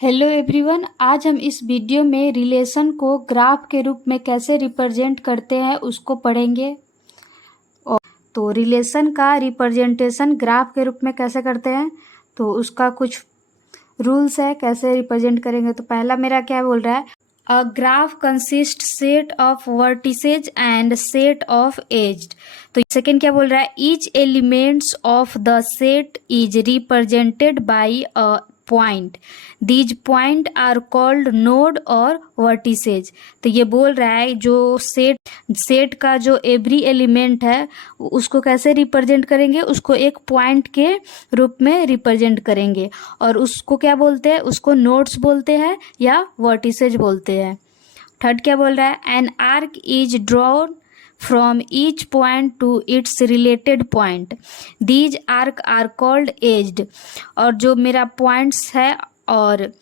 Hello everyone, आज हम इस वीडियो में रिलेशन को ग्राफ के रूप में कैसे रिप्रेजेंट करते हैं उसको पढ़ेंगे। और तो रिलेशन का रिप्रेजेंटेशन ग्राफ के रूप में कैसे करते हैं तो उसका कुछ रूल्स है, कैसे रिप्रेजेंट करेंगे। तो पहला मेरा क्या बोल रहा है, a graph consist set of vertices and set of एज्ड। तो सेकेंड क्या बोल रहा है, each elements of the set is represented by a point, these point are called node और वर्टिसेज। तो ये बोल रहा है जो सेट का जो एवरी एलिमेंट है उसको कैसे रिप्रेजेंट करेंगे, उसको एक पॉइंट के रूप में रिप्रेजेंट करेंगे और उसको क्या बोलते हैं, उसको नोड्स बोलते हैं या वर्टिसेज बोलते हैं। थर्ड क्या बोल रहा है, an arc is drawn from each point to its related point, these arc are called edged। और जो मेरा पॉइंट्स है और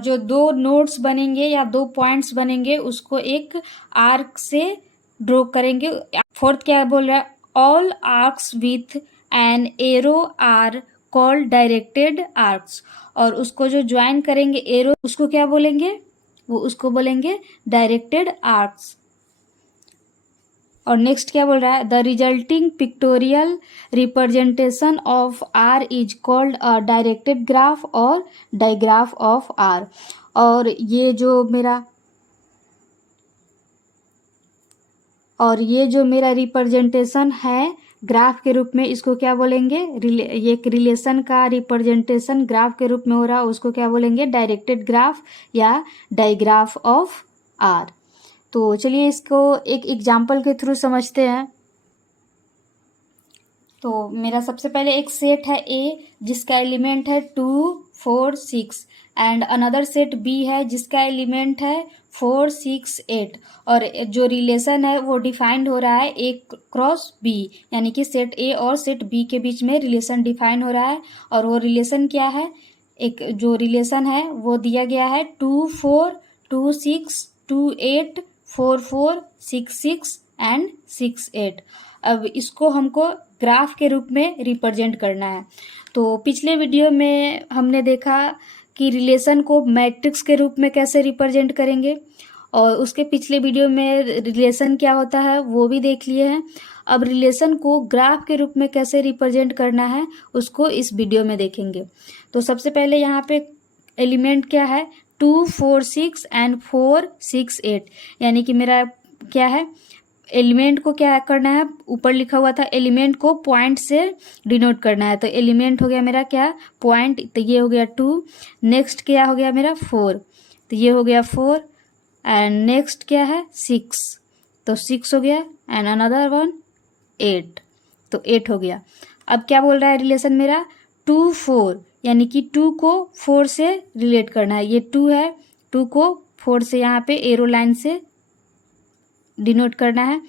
जो दो नोड्स बनेंगे या दो पॉइंट्स बनेंगे उसको एक आर्क से ड्रॉ करेंगे। फोर्थ क्या बोल रहा है, all arcs with an arrow are called directed arcs. और उसको जो ज्वाइन करेंगे एरो, उसको क्या बोलेंगे, वो उसको बोलेंगे डायरेक्टेड आर्क्स। और नेक्स्ट क्या बोल रहा है, the resulting pictorial representation of R is called a directed graph और डायग्राफ ऑफ आर। और ये जो मेरा रिप्रेजेंटेशन है ग्राफ के रूप में, इसको क्या बोलेंगे, ये एक रिलेशन का रिप्रेजेंटेशन ग्राफ के रूप में हो रहा है, उसको क्या बोलेंगे, डायरेक्टेड ग्राफ या डायग्राफ ऑफ आर। तो चलिए इसको एक एग्जांपल के थ्रू समझते हैं। तो मेरा सबसे पहले एक सेट है ए जिसका एलिमेंट है 2, 4, 6 एंड अनदर सेट बी है जिसका एलिमेंट है 4, 6, 8। और जो रिलेशन है वो डिफाइंड हो रहा है ए क्रॉस बी, यानी कि सेट ए और सेट बी के बीच में रिलेशन डिफाइन हो रहा है। और वो रिलेशन क्या है, एक जो रिलेशन है वो दिया गया है 2, 4, 2, 6, 2, 8, 4, 4, 6, 6 एंड 6, 8। अब इसको हमको ग्राफ के रूप में रिप्रेजेंट करना है। तो पिछले वीडियो में हमने देखा कि रिलेशन को मैट्रिक्स के रूप में कैसे रिप्रेजेंट करेंगे, और उसके पिछले वीडियो में रिलेशन क्या होता है वो भी देख लिए हैं। अब रिलेशन को ग्राफ के रूप में कैसे रिप्रेजेंट करना है उसको इस वीडियो में देखेंगे। तो सबसे पहले यहाँ पे एलिमेंट क्या है, 2, 4, 6 एंड 4, 6, 8, यानी कि मेरा क्या है, एलिमेंट को क्या करना है, ऊपर लिखा हुआ था एलिमेंट को पॉइंट से डिनोट करना है। तो एलिमेंट हो गया मेरा क्या, पॉइंट, तो ये हो गया 2। नेक्स्ट क्या हो गया मेरा 4, तो ये हो गया 4 एंड नेक्स्ट क्या है 6, तो 6 हो गया एंड अनदर वन 8, तो 8 हो गया। अब क्या बोल रहा है रिलेशन मेरा 2, 4, यानी कि 2 को 4 से रिलेट करना है। ये 2 है, 2 को 4 से यहाँ पे एरो लाइन से डिनोट करना है।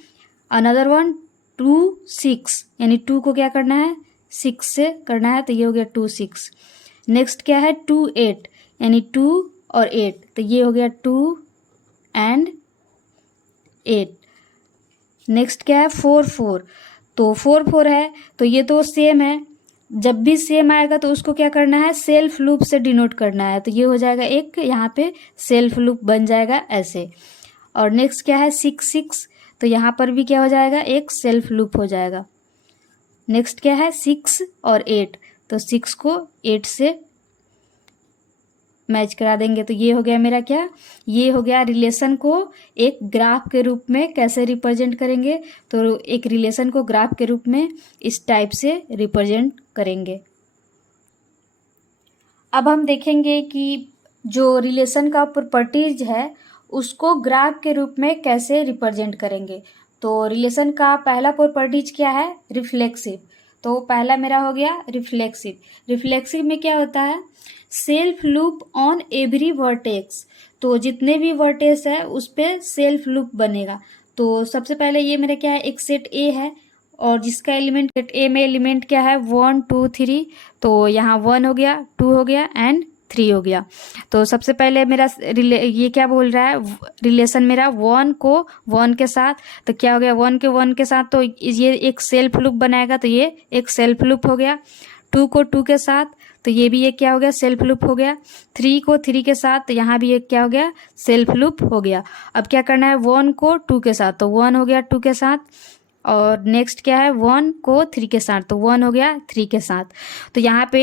अनदर वन 2, 6, यानी 2 को क्या करना है 6 से करना है, तो ये हो गया 2, 6। नेक्स्ट क्या है 2, 8, यानी 2 और 8, तो ये हो गया 2 एंड 8। नेक्स्ट क्या है 4, 4, तो 4, 4 है, तो ये तो सेम है, जब भी सेम आएगा तो उसको क्या करना है, सेल्फ लूप से डिनोट करना है। तो ये हो जाएगा एक, यहाँ पे सेल्फ लूप बन जाएगा ऐसे। और नेक्स्ट क्या है 6, 6, तो यहाँ पर भी क्या हो जाएगा, एक सेल्फ लूप हो जाएगा। नेक्स्ट क्या है 6 और 8, तो 6 को 8 से मैच करा देंगे। तो ये हो गया मेरा क्या, ये हो गया रिलेशन को एक ग्राफ के रूप में कैसे रिप्रेजेंट करेंगे। तो एक रिलेशन को ग्राफ के रूप में इस टाइप से रिप्रेजेंट करेंगे। अब हम देखेंगे कि जो रिलेशन का प्रॉपर्टीज है उसको ग्राफ के रूप में कैसे रिप्रेजेंट करेंगे। तो रिलेशन का पहला प्रॉपर्टीज क्या है, रिफ्लेक्सिव। तो पहला मेरा हो गया रिफ्लेक्सिव। रिफ्लेक्सिव में क्या होता है, self loop on every vertex. तो जितने भी वर्टेक्स है उस पर सेल्फ लूप बनेगा। तो सबसे पहले ये मेरा क्या है, एक सेट ए है और जिसका एलिमेंट, सेट ए में एलिमेंट क्या है 1, 2, 3, तो यहाँ 1 हो गया, 2 हो गया एंड 3 हो गया। तो सबसे पहले मेरा ये क्या बोल रहा है, रिलेशन मेरा 1 को 1 के साथ, तो क्या हो गया 1 के 1 के साथ, तो ये एक सेल्फ लूप बनाएगा, तो ये एक सेल्फ लूप हो गया। 2 को 2 के साथ, तो ये भी एक क्या हो गया, सेल्फ लूप हो गया। 3 को 3 के साथ, तो यहाँ भी एक क्या हो गया, सेल्फ लूप हो गया। अब क्या करना है, 1 को 2 के साथ, तो 1 हो गया 2 के साथ। और नेक्स्ट क्या है, 1 को 3 के साथ, तो 1 हो गया 3 के साथ। तो यहाँ पे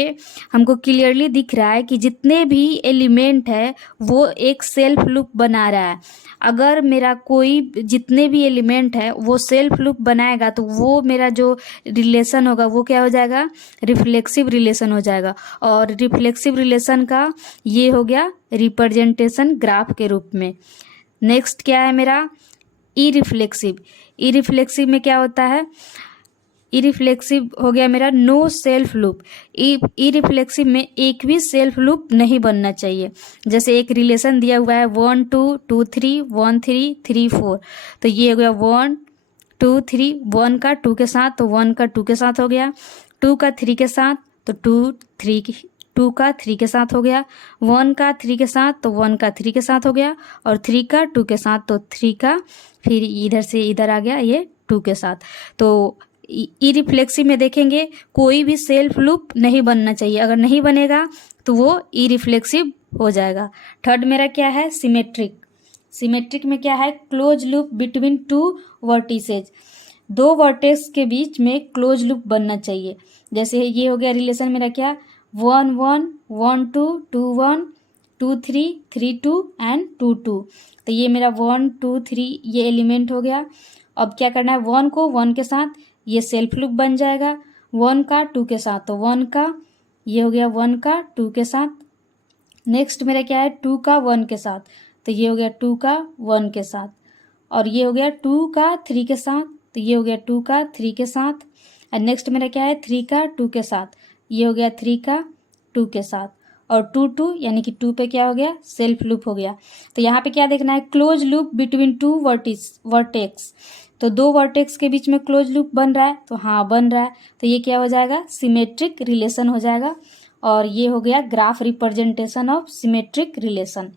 हमको क्लियरली दिख रहा है कि जितने भी एलिमेंट है वो एक सेल्फ लूप बना रहा है। अगर मेरा कोई जितने भी एलिमेंट है वो सेल्फ लूप बनाएगा तो वो मेरा जो रिलेशन होगा वो क्या हो जाएगा, रिफ्लेक्सिव रिलेशन हो जाएगा। और रिफ्लेक्सिव रिलेशन का ये हो गया रिप्रेजेंटेशन ग्राफ के रूप में। नेक्स्ट क्या है मेरा, ई रिफ्लेक्सिव। ई रिफ्लेक्सिव में क्या होता है, ई रिफ्लेक्सिव हो गया मेरा नो सेल्फ लूप। ई रिफ्लेक्सिव में एक भी सेल्फ लूप नहीं बनना चाहिए। जैसे एक रिलेशन दिया हुआ है 1 2 2 3 1 3 3 4, तो ये हो गया 1 2 3, 1 का 2 के साथ तो 1 का 2 के साथ हो गया, 2 का 3 के साथ तो 2 का 3 के साथ हो गया, 1 का 3 के साथ तो 1 का 3 के साथ हो गया, और 3 का 2 के साथ तो 3 का फिर इधर से इधर आ गया ये 2 के साथ। तो ई रिफ्लेक्सिव में देखेंगे कोई भी सेल्फ लूप नहीं बनना चाहिए। अगर नहीं बनेगा तो वो ई रिफ्लेक्सिव हो जाएगा। थर्ड मेरा क्या है, सिमेट्रिक। सिमेट्रिक में क्या है, close loop between two vertices. दो वर्टेक्स के बीच में क्लोज लूप बनना चाहिए। जैसे ये हो गया रिलेशन मेरा क्या, 1 1 1 2 2 1 2 3 3 2 एंड 2 2। तो ये मेरा 1 2 3 ये एलिमेंट हो गया। अब क्या करना है, 1 को 1 के साथ ये सेल्फ लूप बन जाएगा, 1 का 2 के साथ तो 1 का ये हो गया 1 का 2 के साथ। नेक्स्ट मेरा क्या है, 2 का 1 के साथ, तो ये हो गया 2 का 1 के साथ। और ये हो गया 2 का 3 के साथ, तो ये हो गया 2 का 3 के साथ। और नेक्स्ट मेरा क्या है, 3 का 2 के साथ, ये हो गया 3 का 2 के साथ। और 2 2 यानी कि 2 पे क्या हो गया, सेल्फ लूप हो गया। तो यहाँ पे क्या देखना है, close loop between two vertex. तो दो वर्टेक्स के बीच में क्लोज लूप बन रहा है, तो हाँ बन रहा है, तो ये क्या हो जाएगा, सिमेट्रिक रिलेशन हो जाएगा। और ये हो गया graph representation of symmetric relation.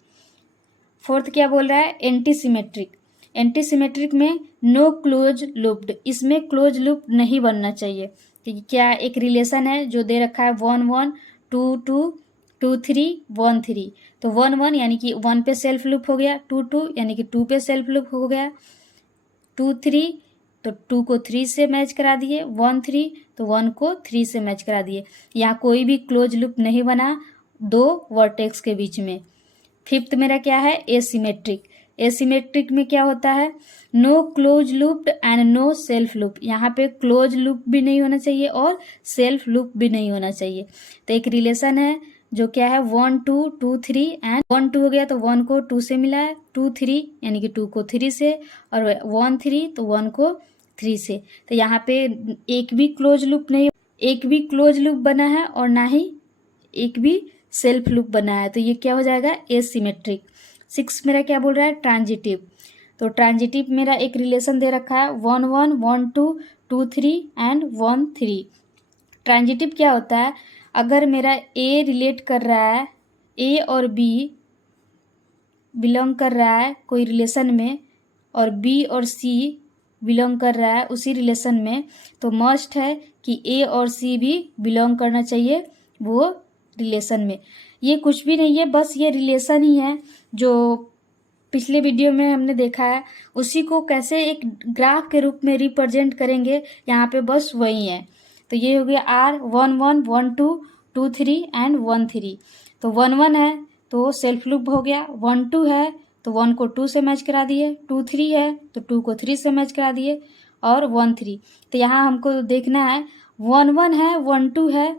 Fourth क्या बोल रहा है, एंटी सिमेट्रिक। एंटी सिमेट्रिक में नो क्लोज लूप्ड, इसमें क्लोज लूप नहीं बनना चाहिए। तो क्या एक रिलेशन है जो दे रखा है 1 1 2 2 2 3 1 3, तो 1 1 यानी कि 1 पे सेल्फ लूप हो गया, 2 2 यानी कि 2 पे सेल्फ लूप हो गया, 2 3 तो 2 को 3 से मैच करा दिए, 1 3 तो 1 को 3 से मैच करा दिए। यहाँ कोई भी क्लोज लूप नहीं बना दो वर्टेक्स के बीच में। फिफ्थ मेरा क्या है, एसिमेट्रिक। एसिमेट्रिक में क्या होता है, no close loop and no self loop. यहाँ पे क्लोज लूप भी नहीं होना चाहिए और सेल्फ लूप भी नहीं होना चाहिए। तो एक रिलेशन है जो क्या है 1 2 2 3 एंड 1 2 हो गया तो 1 को 2 से मिला है, 2 3 यानी कि 2 को 3 से, और 1 3 तो 1 को 3 से। तो यहाँ पे एक भी क्लोज लूप नहीं, एक भी क्लोज लूप बना है और ना ही एक भी सेल्फ लूप बना है, तो ये क्या हो जाएगा, एसिमेट्रिक। 6 मेरा क्या बोल रहा है, ट्रांजिटिव। तो ट्रांजिटिव मेरा एक रिलेशन दे रखा है 1 1 1 2 2 3 एंड 1 3। ट्रांजिटिव क्या होता है, अगर मेरा ए रिलेट कर रहा है, ए और बी बिलोंग कर रहा है कोई रिलेशन में, और बी और सी बिलोंग कर रहा है उसी रिलेशन में, तो मस्ट है कि ए और सी भी बिलोंग करना चाहिए वो रिलेशन में। ये कुछ भी नहीं है, बस ये रिलेशन ही है जो पिछले वीडियो में हमने देखा है। उसी को कैसे एक ग्राफ के रूप में रिप्रेजेंट करेंगे, यहाँ पे बस वही है। तो ये हो गया R 1 1 1 2 2 3 एंड 1 3। तो 1 1 है तो सेल्फ लूप हो गया, 1 2 है तो 1 को 2 से मैच करा दिए, 2 3 है तो 2 को 3 से मैच करा दिए, और 1 3। तो यहाँ हमको देखना है 1 1 है 1 2 है,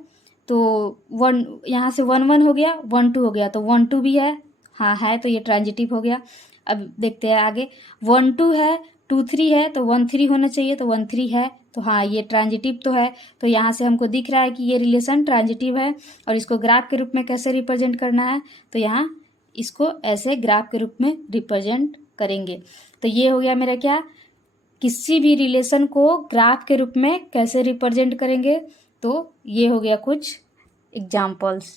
तो 1 यहाँ से 1 1 हो गया, 1 2 हो गया, तो 1 2 भी है, हाँ है, तो ये ट्रांजिटिव हो गया। अब देखते हैं आगे, 1 2 है 2 3 है तो 1 3 होना चाहिए, तो 1 3 है, तो हाँ ये ट्रांजिटिव तो है। तो यहाँ से हमको दिख रहा है कि ये रिलेशन ट्रांजिटिव है। और इसको ग्राफ के रूप में कैसे रिप्रेजेंट करना है, तो यहाँ इसको ऐसे ग्राफ के रूप में रिप्रेजेंट करेंगे। तो ये हो गया मेरा क्या, किसी भी रिलेशन को ग्राफ के रूप में कैसे रिप्रेजेंट करेंगे। तो ये हो गया कुछ एग्जाम्पल्स।